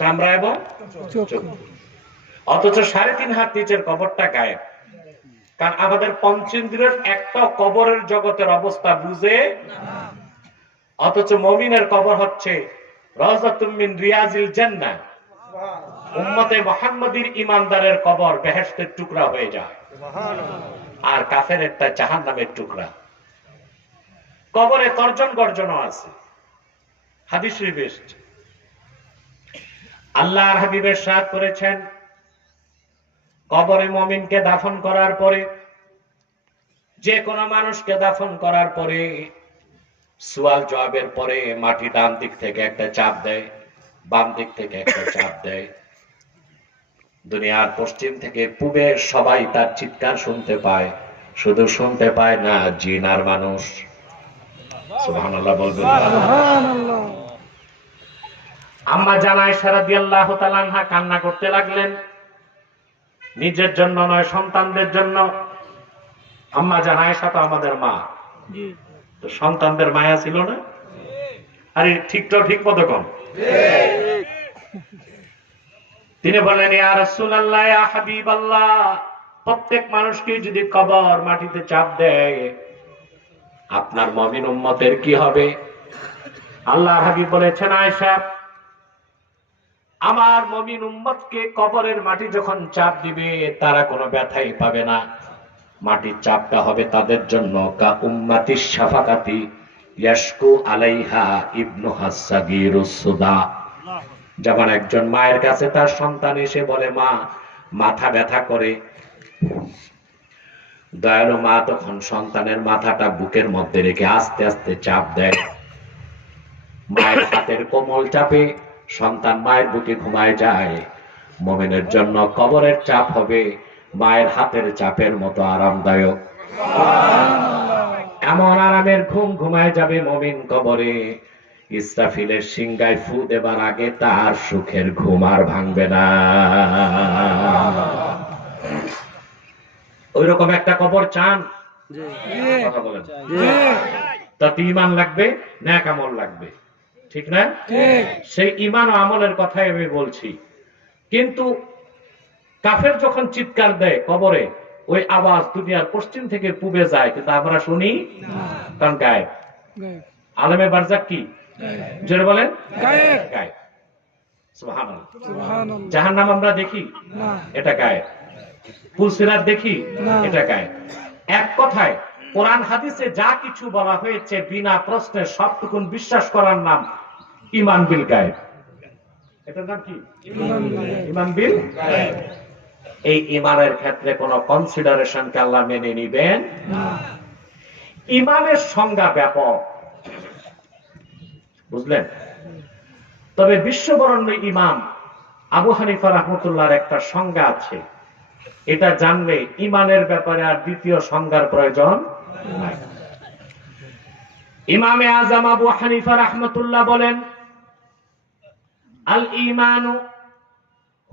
চামড়া এবং চক্ষু। অথচ 3.5 হাত নিচের কবরটা গায়েব। কারণ আমাদের পঞ্চেন্দ্রিয়ের একটা কবরের জগতের অবস্থা বুঝে না। অথচ মুমিনের কবর হচ্ছে রাওযাতুম মিন রিয়াজিল জান্নাহ। উম্মতে মুহাম্মাদীর ঈমানদারের কবর বেহেশতের টুকরা হয়ে যায়, আর কাফেরেরটা জাহান্নামের টুকরা। কবরে তর্জন গর্জন আছে, হাদিস শরীফে আল্লাহর হাবিব ইরশাদ করেছেন, কবরে মুমিনকে দাফন করার পরে, যে কোনো মানুষকে দাফন করার পরে সুয়াল জবাবের পরে মাটি ডান দিক থেকে একটা চাপ দেয়, বাম দিক থেকে একটা চাপ দেয়। দুনিয়ার পশ্চিম থেকে পূবে সবাই তার চিৎকার শুনতে পায়, শুধু শুনতে পায় না জিন আর মানুষ। সুবহানাল্লাহ বলবেন। সুবহানাল্লাহ। আম্মা জান আয়েশা রাদিয়াল্লাহু তাআলা আনহা কান্না করতে লাগলেন, নিজের জন্য নয়, সন্তানদের জন্য। আম্মা জান আয়েশা তো আমাদের মা, তো সন্তানদের মায়া ছিল না? আরে ঠিকটাও ঠিক মতো কম। তিনি বলেন, ইয়া রাসূলুল্লাহ, ইয়া হাবিবাল্লাহ, প্রত্যেক মানুষকে যদি কবর মাটিতে চাপ দেয়, আপনার মুমিন উম্মতের কি হবে? আল্লাহর হাবিব বলেছেন, আয়েশা, আমার মুমিন উম্মতকে কবরের মাটি যখন চাপ দিবে তারা কোনো ব্যথাই পাবে না। মাটির চাপটা হবে তাদের জন্য কা উম্মাতিস শাফাকাতি ইয়াশকু আলাইহা ইবনুহাস সাগীরুস সুদা। যেমন একজন মায়ের কাছে তার সন্তান এসে বলে, মা মাথা ব্যথা করে, দয়ালু মা তখন সন্তানের মাথাটা বুকের মধ্যে রেখে আস্তে আস্তে চাপ দেয়। মায়ের হাতের কোমল চাপে সন্তান মায়ের বুকে ঘুমায় যায়। মুমিনের জন্য কবরের চাপ হবে মায়ের হাতের চাপের মতো আরামদায়ক। এমন আরামের ঘুম ঘুমায় যাবে মুমিন কবরে, ইসরাফিলের সিংগায় ফু দেবার আগে তার সুখের ঘুম আর ভাঙবে না। ওইরকম একটা কবর চান? কথা বলেন। তাতে ঈমান লাগবে, নেক আমল লাগবে, ঠিক না? সেই ঈমান ও আমলের কথাই আমি বলছি। কিন্তু কাফের যখন চিৎকার দেয় কবরে, ওই আওয়াজ দুনিয়ার পশ্চিম থেকে পূবে যায়, কিন্তু আমরা শুনি কারণ গায়েব। আলেমে বারজাক কি? জোরে বলেন, গায়েব। গায়েব। সুবহানাল্লাহ। জাহান্নাম আমরা দেখি, এটা গায়েব। ফুলসিরাত দেখি, এটা গায়েব। এক কথায় কোরআন হাদিসে যা কিছু বলা হয়েছে বিনা প্রশ্নে সবটুকু বিশ্বাস করার নাম ঈমান বিল গায়েব। এটার নাম কি? ঈমান বিল গায়েব। এই ঈমানের ক্ষেত্রে কোন কনসিডারেশনকে আল্লাহ মেনে নিবেন না। ঈমানের সংজ্ঞা ব্যাপক, বুঝলেন? তবে বিশ্ববরণ্য ইমাম আবু হানিফা রাহমাতুল্লাহর একটা সংজ্ঞা আছে, এটা জানলে ঈমানের ব্যাপারে আর দ্বিতীয় সংজ্ঞার প্রয়োজন নাই। ইমামে আযম আবু হানিফা রাহমাতুল্লাহ বলেন, আল ঈমানু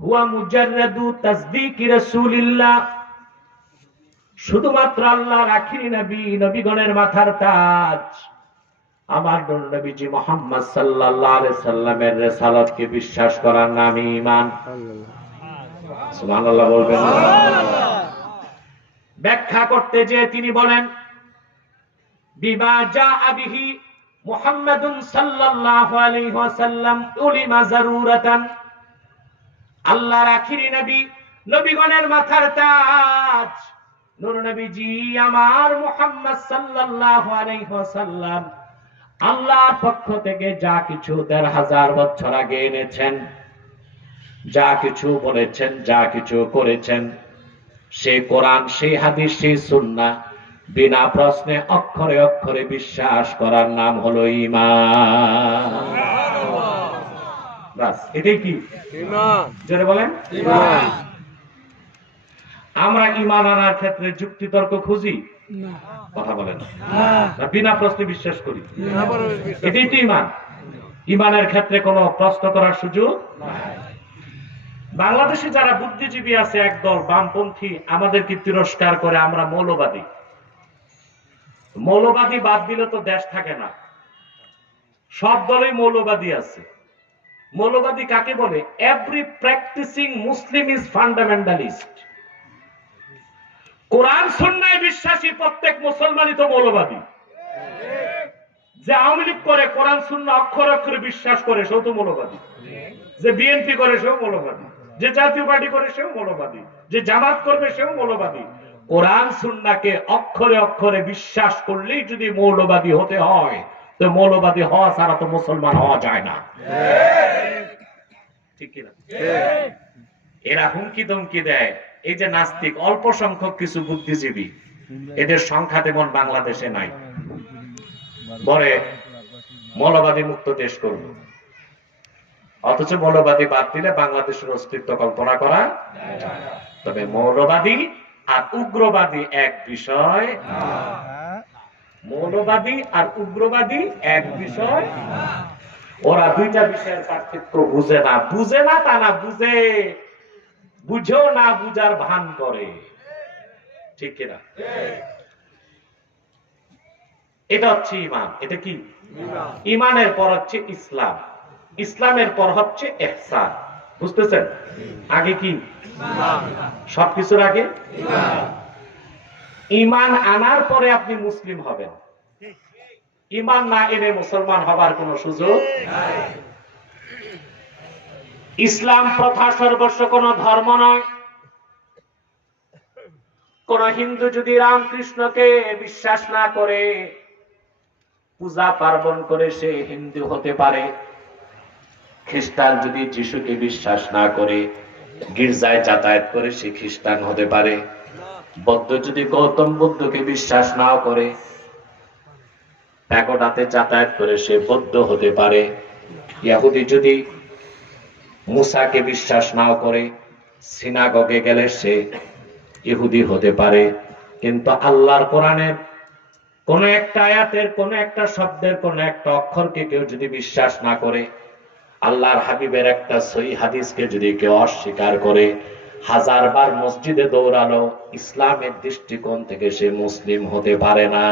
হুয়া মুজাররাদু তাসদীকি রাসূলিল্লাহ, শুধুমাত্র আল্লাহর আখিরি নবী, নবীগণের মাথার তাজ আমার নবীজি মুহাম্মদ সাল্লাল্লাহু আলাইহি সাল্লামের রিসালাতকে বিশ্বাস করার নামই ঈমান। সুবহানাল্লাহ বলবেন। ব্যাখ্যা করতে যে তিনি বলেন, বিমা জাআ বিহি মুহাম্মাদুন সাল্লাল্লাহু আলাইহি ওয়াসাল্লাম উলিমা যারুরাতান, আল্লাহর আখিরি নবী, নবীগণের মাথার তাজ নূর নবীজি আমার মুহাম্মদ সাল্লাল্লাহু আলাইহি ওয়াসাল্লাম আল্লাহর পক্ষ থেকে যা কিছু ১৫০০ বছর আগে এনেছেন, যা কিছু বলেছেন, যা কিছু করেছেন, সেই কোরআন, সেই হাদিস, সেই সুন্নাহ বিনা প্রশ্নে অক্ষরে অক্ষরে বিশ্বাস করার নাম হলো ঈমান। বাস, এটাই কি ঈমান? জোরে বলেন, ঈমান। আমরা ঈমান আনার ক্ষেত্রে যুক্তি তর্ক খুঁজি না, কথা বলেন না, বিনা প্রশ্নে বিশ্বাস করি, এটাই তো ঈমান। ঈমানের ক্ষেত্রে কোনো প্রশ্ন করার সুযোগ নাই। বাংলাদেশে যারা বুদ্ধিজীবী আছে একদল বামপন্থী, আমাদেরকে তিরস্কার করে আমরা মৌলবাদী। মৌলবাদী বাদ দিলে তো দেশ থাকে না, সব দলই মৌলবাদী আছে। মৌলবাদী কাকে বলে? Every practicing Muslim is fundamentalist. Quran সুন্নাহয় বিশ্বাসী প্রত্যেক মুসলমানই তো মৌলবাদী। যে আওয়ামী লীগ করে, কোরআন সুন্নাহ অক্ষরে অক্ষরে বিশ্বাস করে, সেও তো মৌলবাদী। যে বিএনপি করে, সেও মৌলবাদী। যে জাতীয় পার্টি করে, সেও মৌলবাদী। যে জামাত করবে, সেও মৌলবাদী। কোরআন সুন্নাহকে অক্ষরে অক্ষরে বিশ্বাস করলেই যদি মৌলবাদী হতে হয়, তো মৌলবাদী হওয়া ছাড়া তো মুসলমান হওয়া যায় না। ঠিক কিনা? এরা হুমকি ধমকি দেয়। এই যে নাস্তিক, অল্প সংখ্যক কিছু বুদ্ধিজীবী, এদের সংখ্যা তেমন বাংলাদেশে নাই। বলে মৌলবাদী মুক্ত দেশ করব, অথচ মৌলবাদী বাদ দিলে বাংলাদেশের অস্তিত্ব কল্পনা করা। তবে মৌলবাদী আর উগ্রবাদী এক বিষয়। মৌলবাদী আর উগ্রবাদী এক বিষয়। ওরা দুইটা বিষয়ের পার্থক্য বুঝে না। বুঝে না তা না, বুঝে, বুঝেও না বুঝার ভান করে। ঠিক কিনা? এটা হচ্ছে ইমান। এটা কি? ইমানের পর হচ্ছে ইসলাম, ইসলামের পর হচ্ছে ইহসান। বুঝতেছেন? আগে কি? সবকিছুর আগে ইমান আনার পরে আপনি মুসলিম হবেন। ইমান না এনে মুসলমান হবার কোন সুযোগ নাই। ইসলাম প্রথা সর্বস্ব কোন ধর্ম নয়। কোন হিন্দু যদি রামকৃষ্ণকে বিশ্বাস না করে, পূজা পার্বণ করে, সে হিন্দু হতে পারে। খ্রিস্টান যদি যিশুকে বিশ্বাস না করে, গির্জায় যাতায়াত করে, সে খ্রিস্টান হতে পারে। বৌদ্ধ যদি গৌতম বুদ্ধকে বিশ্বাস না করে, প্যাগোডাতে যাতায়াত করে, সে বৌদ্ধ হতে পারে। ইহুদি যদি মুসাকে বিশ্বাস না করে, সিনাগগে গেলে সে ইহুদি হতে পারে। কিন্তু আল্লাহর কোরআনের কোন একটা আয়াতের, কোন একটা শব্দের, কোন একটা অক্ষরকে কেউ যদি বিশ্বাস না করে, আল্লাহর হাবিবের একটা সহিহ হাদিসকে যদি কেউ অস্বীকার করে, হাজারবার মসজিদে দৌড়ালো, ইসলামের দৃষ্টিকোণ থেকে সে মুসলিম হতে পারে না।